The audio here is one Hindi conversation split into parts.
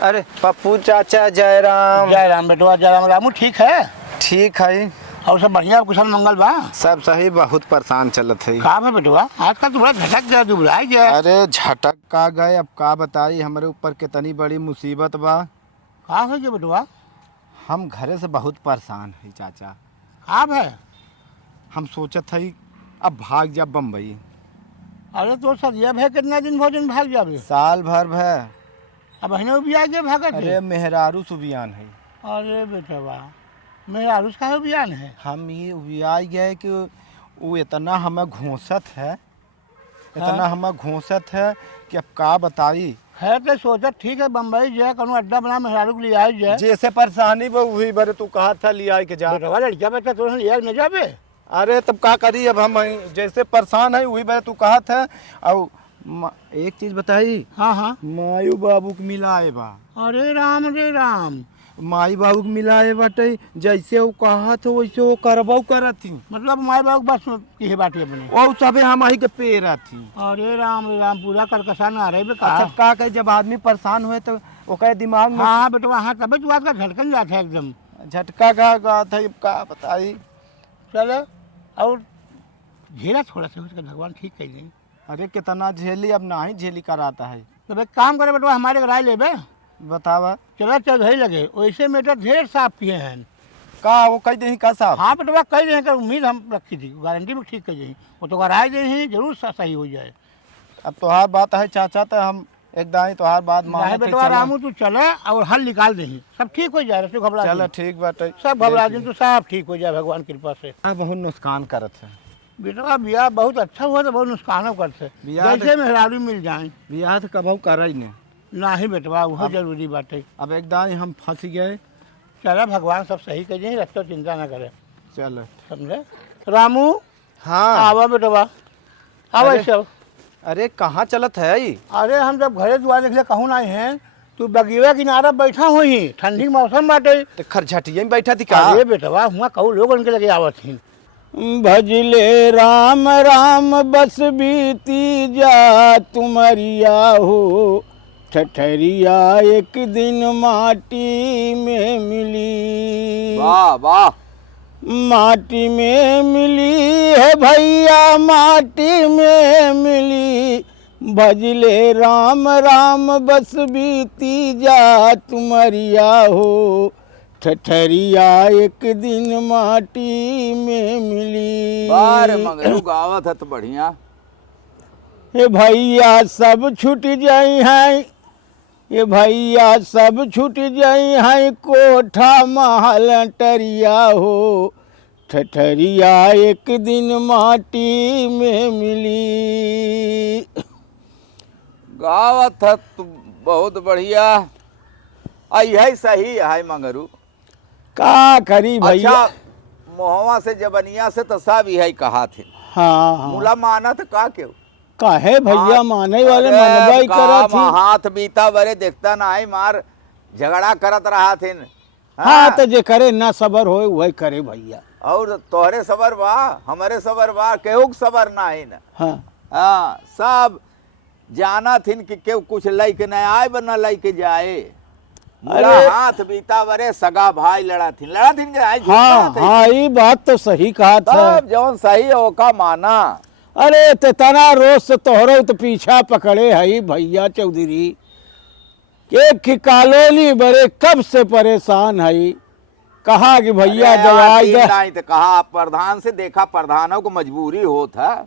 अरे पप्पू चाचा जयराम। जय राम बेटवा, जय राम। रामू ठीक है? ठीक है। और सब बढ़िया, कुशल मंगल बा? सब सही, बहुत परेशान चलत है। का है बेटवा, आजकल तो बड़ा झटक गया, दुबराई गया। अरे झटक का गए, अब का बताई, हमारे ऊपर कितनी बड़ी मुसीबत बा। का है ये बेटवा? हम घरे से बहुत परेशान है चाचा। का है? हम सोचत है अब भाग जा बम्बई। अरे तो सर ये है कितना दिन भोजन भाग जाबे? साल भर भय। अब बहने भी आ गए भागत? अरे मेहरारू सुबियान है। अरे बेटवा, मेरा आरुष का बयान है। हम ये उबिया गए कि वो इतना हमें घोंसत है, इतना हमें घोंसत है कि अब का बताई। है तो सोचा ठीक है, बम्बई जाए कौन अड्डा बना मेहरारू के लिए आए जाए। जैसे परेशानी वो हुई बरे तू कहा था लिया के जा। बेटवा लड़किया बच्चा तो लिया न जाबे। अरे तब का करी, अब हम जैसे परेशान है वही बरे तू कहा था। और एक चीज बताई। हाँ हाँ। मायू बाबू के मिलाए बा। अरे राम। माई बाबू के मिलाए बाटे, जैसे वो कहा था वैसे वो करबो करत थी। मतलब माई बाबू बस की बाटे अपने और सबे हम ही के पेरा थी। अरे राम पूरा करकसा ना रहे बे। अच्छा का कहे, जब आदमी परेशान हुए तो ओकर दिमाग में हाँ बेटवा, हाँ तबे तो आज का झटकन जाता है एकदम। झटका का था, अब का बताई। चलो और झेला थोड़ा सा उसका, भगवान ठीक कर दें। अरे कितना झेली, अब ना ही झेली कराता है। तो एक काम करे बेटवा, हमारे राय ले बे। बतावा। चलो चौधरी लगे, वैसे मेटर ढेर साफ किए हैं। का वो कह दे का साहब? हाँ बेटवा कह रहे हैं कि उम्मीद हम रखी थी, गारंटी में ठीक कर दें। वो तो राय दे ही जरूर सही हो जाए। अब तोहार बात है चाचा, तो हम एकदम तोहार बात माने बेटवा रामू तू चले और हल निकाल दे, सब ठीक हो जाए। घबरा चलो ठीक बात, सब घबरा दिन तो सब ठीक हो जाए भगवान कृपा से। बहुत नुकसान करत है बेटवा, ब्याह बहुत अच्छा हुआ तो बहुत नुकसानों करते, जैसे मेहरारू मिल जाए। ब्याह तो कबू कर ना ही बेटवा, वो जरूरी बात है। अब एकदम हम फंस गए। चलो भगवान सब सही कर जाए, रखते चिंता ना करे। चलो समझे रामू? हाँ आवा बेटवा, आवा सब। अरे कहाँ चलत है? अरे हम जब घरे दुआ देख ले कहूँ ना है, तू बगीवा किनारा बैठा हुई, ठंडी मौसम बाटे तो खरझटिया में बैठा थी का? अरे बेटवा हुआ कहूँ लोग उनके लगे आवत ही। भजले राम राम बस बीती जा तुमरिया हो, ठठरिया एक दिन माटी में मिली। वाह वाह। माटी में मिली है भैया, माटी में मिली। भजले राम राम बस बीती जा तुमरिया हो, ठठरिया एक दिन माटी में मिली। बार मंगरू गावत है तो बढ़िया। हे भैया सब छूट जाई हैं, ये भैया सब छूट जाई हैं, कोठा महल टरिया हो, ठठरिया एक दिन माटी में मिली। गावत है तो बहुत बढ़िया। यही सही है मंगरू। का करी भैया? अच्छा मोहवा से जबनिया से तो सब यही कहा थे। हाँ हाँ। मुला माना तो का क्यों? काहे भैया, माने वाले मनवाई करा थी। हाथ बीता बरे देखता ना आई, मार झगड़ा करत रहा थे। हाँ तो जे करे ना सबर होए वही करे भैया। और तोहरे सबर बा, हमारे सबर बा, केहू के सबर ना है ना। हाँ सब जाना थिन कि केहू कुछ लैके न आए बना लैके जाए। अरे हाथ बीता बरे सगा भाई लड़ा थी हाँ ये बात तो सही कहा था। जौन सही हो का माना। अरे ते तना रोज से तोहरो तो पीछा पकड़े है भैया चौधरी के कॉलोनी बड़े कब से परेशान है। कहा कि भैया जवाब तो कहा प्रधान से देखा, प्रधानों को मजबूरी होता।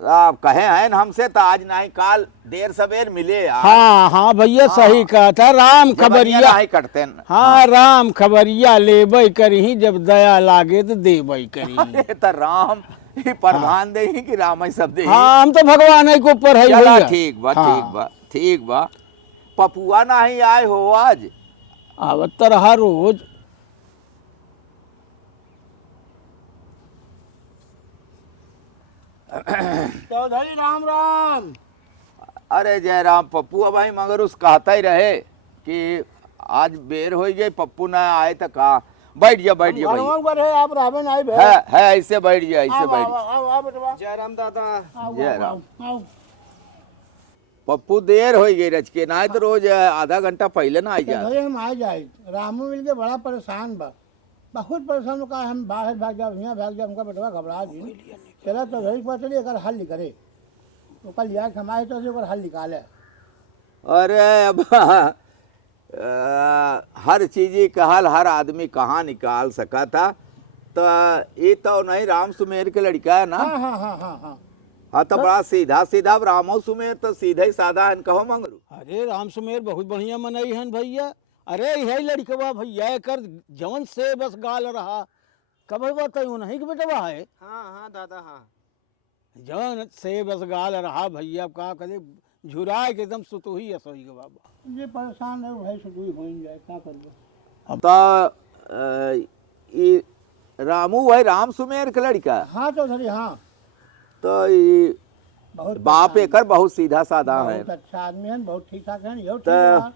आप कहे हैं हमसे तो आज नहीं काल देर सवेर मिले। हाँ हाँ भैया सही कहा था। राम खबरिया नहीं कटते। हाँ राम खबरिया लेबई करी, जब दया लागे तो देबई करी। तो राम प्रधान दे कि राम सब दे? हाँ हम तो भगवान के ऊपर है भैया। ठीक बा ठीक बा ठीक बा। पपुआ नहीं आए हो आज? आवत रहा रोज। चौधरी राम राम। अरे जय राम। पप्पू अब भाई मगर उस कहता ही रहे कि आज बेर हो गई, पप्पू ना आए तो कहा बैठ जा बैठ जा भाई। आप रावण नहीं है ऐसे बैठ जा, ऐसे बैठ जा। जय राम दादा। जय राम। पप्पू देर हो गई रच के ना तो रोज आधा घंटा पहले ना आई तो जा। भाई हम आ जाए। रामू मिल के बड़ा परेशान बा, बहुत परेशान हो। कहा हम बाहर भाग जाओ, यहाँ भाग जाओ, हमका बेटवा घबरा दी। चला तो वही पता चली एक हल निकले, तो कल यार हमारे तो से हल निकाले। अरे अब हर चीज का हल हर आदमी कहाँ निकाल सका था। तो ये तो नहीं राम सुमेर के लड़का है ना। हाँ हाँ हाँ हाँ हाँ। हाँ तो बड़ा सीधा सीधा रामो सुमेर तो सीधा ही साधा है कहो मंगरू। अरे राम सुमेर बहुत बढ़िया मनई हन भैया। अरे यही लड़कवा भैया एकर जवन से बस गाल रहा, कब बताऊँ नहीं कि बेटवा है। हाँ हाँ दादा हाँ। जवन से बस गाल रहा भैया, का करे झुरा के एकदम सुतुही असोई के बाबा। ये परेशान है भाई, सुधुई हो ही जाए, क्या कर। तो ये रामू भाई राम सुमेर के लड़का। हाँ चौधरी हाँ। तो ये बहुत बाप एकर बहुत सीधा साधा है। बहुत अच्छा आदमी है, बहुत ठीक ठाक है। यो ठीक तो है।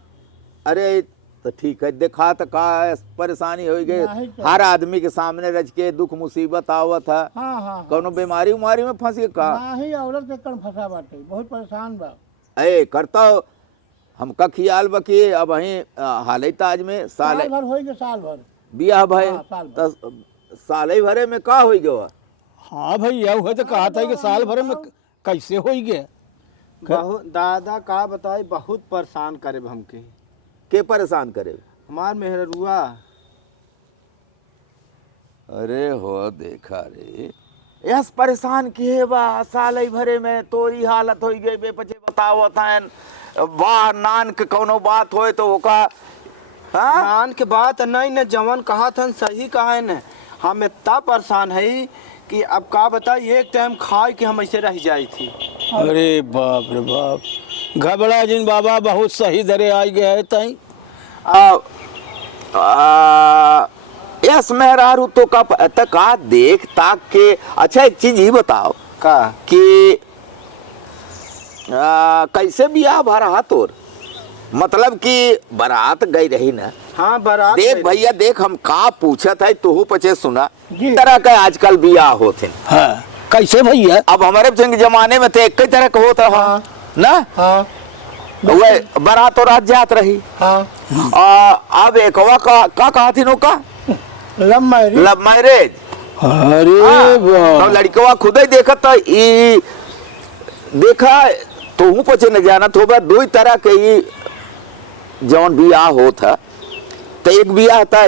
अरे तो ठीक है, देखा तो का परेशानी हो नहीं गई। तो- हर आदमी के सामने रच के दुख मुसीबत आवत है। हाँ हाँ कोनो बीमारी उमारी में फंस के का नहीं, औरत के कण फंसा बाटे, बहुत परेशान बा। ए करता हमका ख्याल बकी अब वही हाल ही ताज में साल साल भर होई के साल भर। बियाह भाई हाँ, साल भर। तो साल ही भरे में का हो गया। हाँ भैया वह तो कहा था कि साल भर में कैसे हो गया। बहुत दादा का बताए, बहुत परेशान करे हमके। के परेशान करे। हमार मेहरुआ। अरे हो देखा रे यस परेशान किए बा साल ही भरे में तोरी हालत हो गई बे। पचे बताओ तान वाह नान के कोनो बात होए तो ओका हाँ नान के बात नहीं न, जवन कहा था सही कहा है न। हम इतना परेशान है कि अब का बताइए, एक टाइम खाए कि हम ऐसे रह जाई थी। अरे बाप रे बाप, घबरा जिन बाबा बहुत सही दरे आ गया है तई। यस मेहरारू तो का देख ताक के। अच्छा एक चीज ही बताओ का कि कैसे बियाह भरा तोर, मतलब कि बारात गई रही ना। हाँ बारात देख गई। भैया देख हम का पूछत है तू पचे सुना जी। तरह का आजकल बियाह होते। हाँ कैसे भैया। अब हमारे के जमाने में तो एक ही तरह का होता है हाँ। ना। हाँ वह बारात और रात जात रही। हाँ। अब एक का कहा थी नो का लव मैरिज। Love marriage. अरे बाप, लड़कवा खुद ही देखा था ई देखा तो पचे न जाना तो दो ही तरह के ई जौन बियाह होता। तो एक बियाह था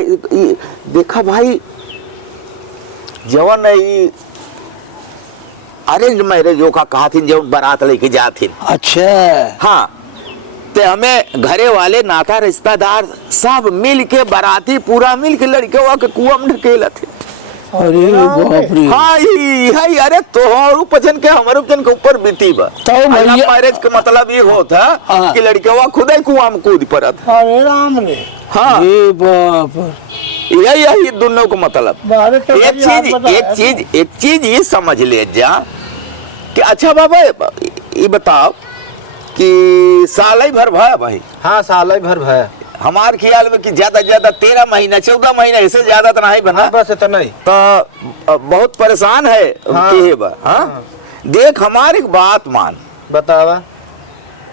देखा भाई जवन ई अरेंज मैरिज जो का कहा थी जब बारात लेके जाती। अच्छा हाँ ते हमें घरे वाले नाता रिश्तेदार सब मिल के बाराती पूरा मिल के लड़के के कुआं में ढकेला थे। अरे बाप रे। हाँ यही अरे तोहरो पचन के हमारे पचन के ऊपर बीती बा। तो भैया मैरिज का मतलब ये होता हाँ। कि लड़के खुद ही कुआं में कूद पड़त। अरे राम रे। हाँ अरे बाप, यही दोनों को मतलब। बाहर तो एक चीज ये समझ ले जा कि अच्छा बाबा ये बताओ कि साल ही भर भाई भाई। हाँ साल भर भय। हमारे ख्याल में कि ज्यादा ज्यादा 13 महीना 14 महीना इससे ज्यादा तो नहीं बना। हाँ बस इतना ही। तो बहुत परेशान है हाँ। के बा। हाँ? देख हमारी बात मान बतावा।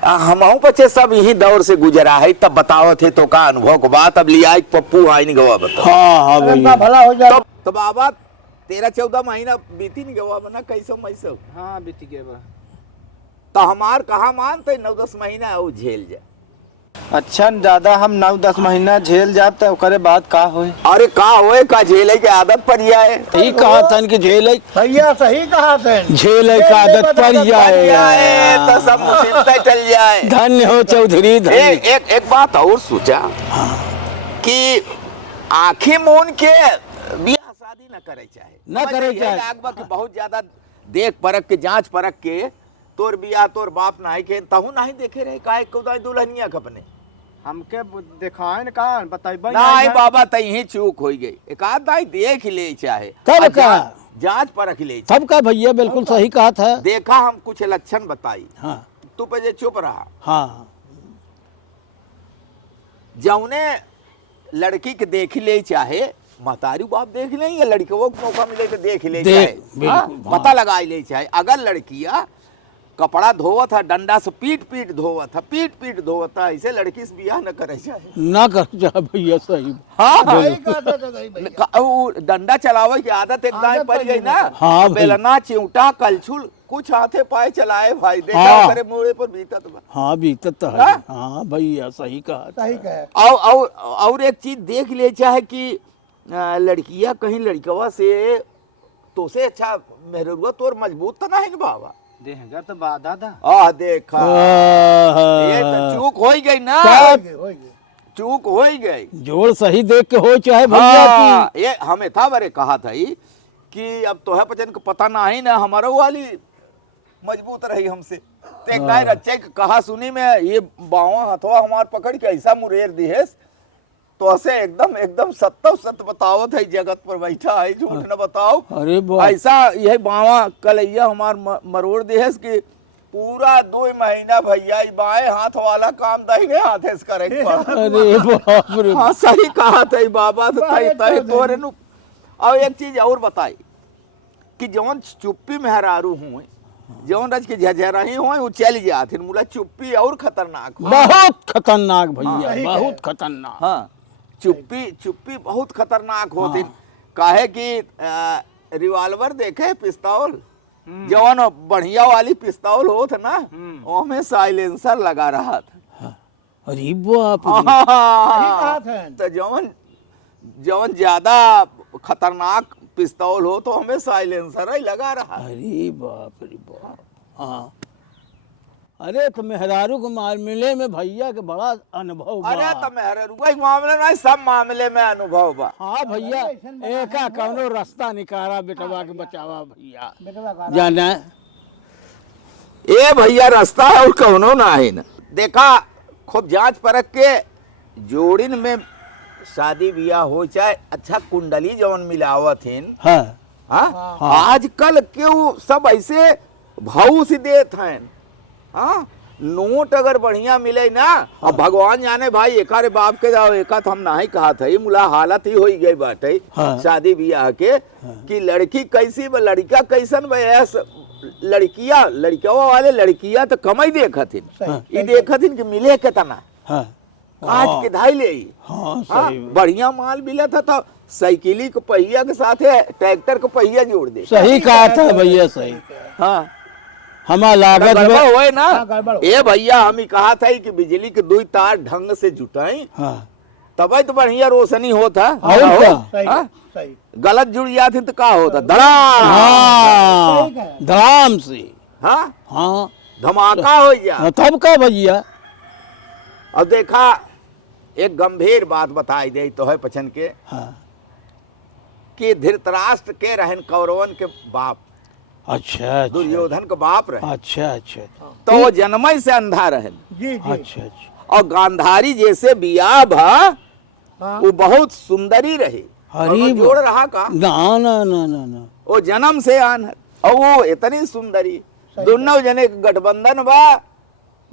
हम बच्चे सब यही दौर से गुजरा है तब बताओ थे तो का अनुभव को बात अब लिया पप्पू आई नहीं गवा बताओ। हाँ हाँ अरे भैया। भला हो जाए। तो बाबा 13-14 महीना बीती नहीं गवा बना कैसे मैसे। हाँ बीती गए बा। तो हमार कहा मानते 9-10 महीना वो झेल जाए। अच्छा दादा हम 9-10 महीना झेल जाब तो ओकरे बाद का होए। अरे का होए का झेले के आदत पड़ जाए। यही कहा था कि झेल भैया सही कहा थे। झेल का आदत पड़ पड़ जाए। जाए तो सब मुसीबतें टल जाए। धन्य हो चौधरी धन्य। एक बात और सोचा कि आंखें मून के बियाह शादी न करे चाहे न करे चाहे। लागबा कि बहुत ज्यादा देख परख के जांच परख के तोर बियाह तोर बाप नाही के तहु नहीं देखे रहे काहे कोदाई दुल्हनिया खपने हमके दिखाए न का बताइबा नहीं बाबा तही चूक हो गई। एक आध दाई देख ले चाहे तब और का? जांच परख ले चाहे। तब का भैया बिल्कुल सही कहा था। देखा हम कुछ लक्षण बताई हाँ तू पे चुप रहा। हाँ जौने लड़की के देख ले चाहे महतारी बाप देख ले या लड़के वो मौका मिले तो देख ले देख, चाहे। हाँ, बिल्कुल, हाँ। पता लगा ले चाहे। अगर लड़कियां कपड़ा धोवत है, डंडा से पीट पीट धोवत है, पीट पीट धोवत है। ऐसे लड़की से बियाह न करे जाए। ना कर जा भैया सही। हाँ सही कहा था तो सही भैया। वो डंडा चलावे की आदत एकदम आदत पड़ पड़ गई गई ना। हाँ भाई। बेलना, चिमटा, कलछुल कुछ हाथे पाए चलाए भाई, देखा हाँ। करे मुड़े पर बीतत बा। हाँ बीतत तो है। हाँ? हाँ भैया सही कहा। सही कहा। और एक चीज देख ले, चाहे कि लड़कियां कहीं लड़कवा से तो से अच्छा मेहरुआ तोर मजबूत तो नहीं बाबा। देहगर तो बा दादा। देखा ये तो चूक हो ही गई ना, हो गई। चूक हो ही गई। जोड़ सही देख के हो चाहे भैया हाँ, की। ये हमें था बरे कहा था ही कि अब तो है पचन को पता नहीं ना, हमारो वाली मजबूत रही हमसे। ते एक नाई रच्चे के कहा सुनी में, ये बावा हथवा हमार पकड़ के ऐसा मुरेर दिहेस तो ऐसे एकदम एकदम सत्तो सत्य बतावत है, जगत पर बैठा है, झूठ न बताओ। अरे वाह। ऐसा यही बावा कलैया हमार मरोड़ दिहेस कि पूरा 2 महीना भैया ई बाएं हाथ वाला काम दाहिने हाथे से करे के पड़ा। अरे बाप रे। हाँ सही कहा था बाबा, तो तई बात तोरे नु। और एक चीज और बताई कि जौन चुप्पी मेहरारू हुए, जौन रज के झझरही हुए, वो चल जाते मुला। चुप्पी और खतरनाक हो। बहुत खतरनाक भैया, सही बहुत खतरनाक। हाँ, चुप्पी बहुत खतरनाक होती। काहे कि रिवाल्वर देखे पिस्तौल, जौन बढ़िया वाली पिस्तौल होत ना, ओमे साइलेंसर लगा रहा था। अरे बाप रे। सही कहा था। तो जौन ज्यादा खतरनाक पिस्तौल हो तो हमें साइलेंसर ही लगा रहा। अरे बाप रे बाप। हाँ। अरे तो मेहरारू के मामले में भैया के बड़ा अनुभव बा। अरे तो मेहरुआ मामले नहीं, सब मामले में अनुभव बा। हाँ भैया, एका कौनो रास्ता निकाला बेटवा के बचावा भैया। बेटवा कहा जाना ए भैया रास्ता है और कौनो ना है ना। देखा खूब जांच परख के जोड़िन में शादी बियाह हो, चाहे अच्छा कुंडली जौन मिलावत हिन। हाँ। हाँ? आजकल क्यों सब ऐसे भाव से देत हैं। हाँ, नोट अगर बढ़िया मिले ना, अब भगवान जाने भाई, एकारे बाप के जाओ एका तो हम ना ही कहा था, मुला हालत ही हो गई बाटे शादी बियाह के कि लड़की कैसी बा, लड़का कैसन बा। लड़किया वाले लड़किया तो कमाई देखथिन, ये देखथिन कि मिले के तना आज के धाई ले। हाँ हाँ, बढ़िया माल मिला था तो साइकिली के पहिया के साथ ट्रैक्टर के पहिया जोड़ दे। सही कहा था भैया सही। हाँ, हमारा लागत गड़बड़ हुए ना। गड़बड़ हुआ। ए भैया हम ही कहा था कि बिजली के 2 तार ढंग से जुटाई, हाँ। तब तो बढ़िया रोशनी होता। और क्या? सही हाँ? सही गलत जुड़ जाती तो का होता, धड़ाम। हाँ सही कहा। धड़ाम से। हाँ, हाँ धमाका हो जा। तब का भैया। अब देखा एक गंभीर बात बताई दे तो है पचन के हाँ। कि धृतराष्ट्र के रहन कौरवन के बाप, अच्छा दुर्योधन के बाप रहे, अच्छा अच्छा तो वो जन्मय से अंधा रहन। जी जी। अच्छा अच्छा। और गांधारी जैसे बियाह भा, हाँ। वो बहुत सुंदरी रही। अरे और वो जोड़ रहा का, ना ना ना ना ना। वो जन्म से आन है। और वो इतनी सुंदरी, दोनों जने के गठबंधन बा,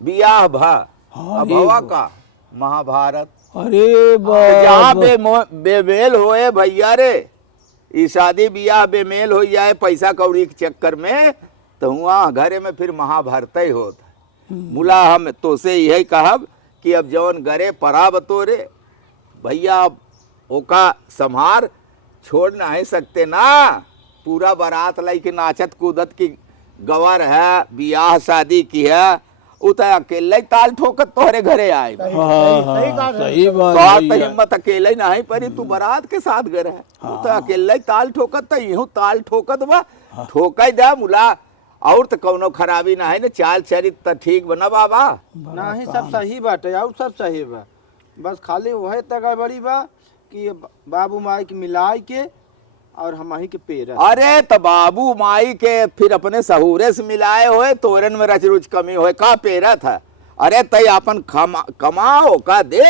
बियाह भा। अब भवा का महाभारत। अरे जहाँ बाप। बेमेल होए भैया रे, ई शादी बियाह बेमेल हो जाए पैसा कौड़ी के चक्कर में, तो वहाँ घरे में फिर महाभारत ही होता। मुला हम तो से यही कहब कि अब जौन गरे परा बतोरे भैया, अब ओका संहार छोड़ नहीं सकते ना। पूरा बारात लाई के नाचत कूदत की गवर है, बियाह शादी की है, उत अकेले ताल ठोकत तोहरे घरे आए। सही हाँ सही बात तो भैया। हिम्मत अकेले नहीं परी, तू बारात के साथ गए है, तो अकेले ताल ठोकत तो यूं ताल ठोकत बा, ठोका दे मुला। और तो कौनो खराबी ना है ना, चाल चरित्र ठीक बना बाबा। ना ही सब सही बाटे, और सब सही बा, बस खाली वही तक बड़ी बा कि बाबू माई के मिलाई के और हमाही के पेड़। अरे तो बाबू माई के फिर अपने सहूरे से मिलाए होए, तोरन में रच रुच कमी होए का पेरा था। अरे तई अपन कमाओ का दे,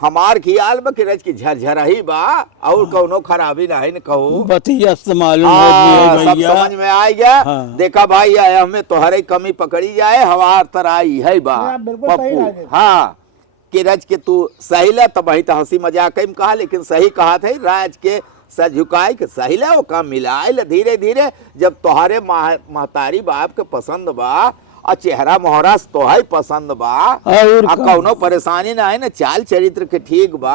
हमार खियाल बा कि रच की झरझरही बा, और कौनो खराबी नहीं न कहू। बतिया से मालूम हाँ, है सब भैया। समझ में आ गया। हाँ। देखा भाई हमें तोहरे कमी पकड़ी जाए, हमार तराई है बा हाँ, बिल्कुल सही पप्पू। राजे। हाँ, कि रज के तू सही ला, तब वही तो हंसी मजाक में कहा, लेकिन सही कहा था राज के सर झुकाए के सही ला, वो काम मिलाए ला धीरे धीरे। जब तोहरे महतारी बाप के पसंद बा और चेहरा मोहरा तो है पसंद बा, और आ का? कौनो परेशानी ना है ना, चाल चरित्र के ठीक बा।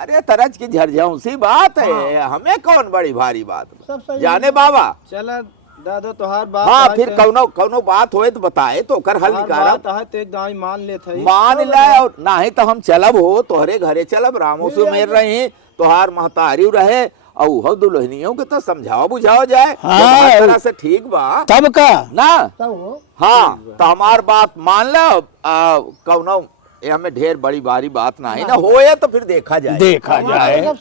अरे तरज की झरझौसी बात है, हमें कौन बड़ी भारी बात बा। सब सही जाने बाबा, चला दादो तोहार बात हाँ आए फिर ते- कौनो कौनो बात होए तो बताए तो ओकर हल तोहार निकाला। बात आए तो एकदम मान लेत हई। मान ले, और नहीं तो हम चलब हो तोहरे घरे चलब, रामो से मेर रही, तोहार महतारी रहे, और उहो दुल्हनियों के तो समझाओ बुझाओ जाए, हाँ। जब हर तरह से ठीक बा तब का ना। तब वो हाँ तो हमार बात मान लो, कौनो ये हमें ढेर बड़ी भारी बात नहीं ना होए तो फिर देखा जाए। देखा जाए। सब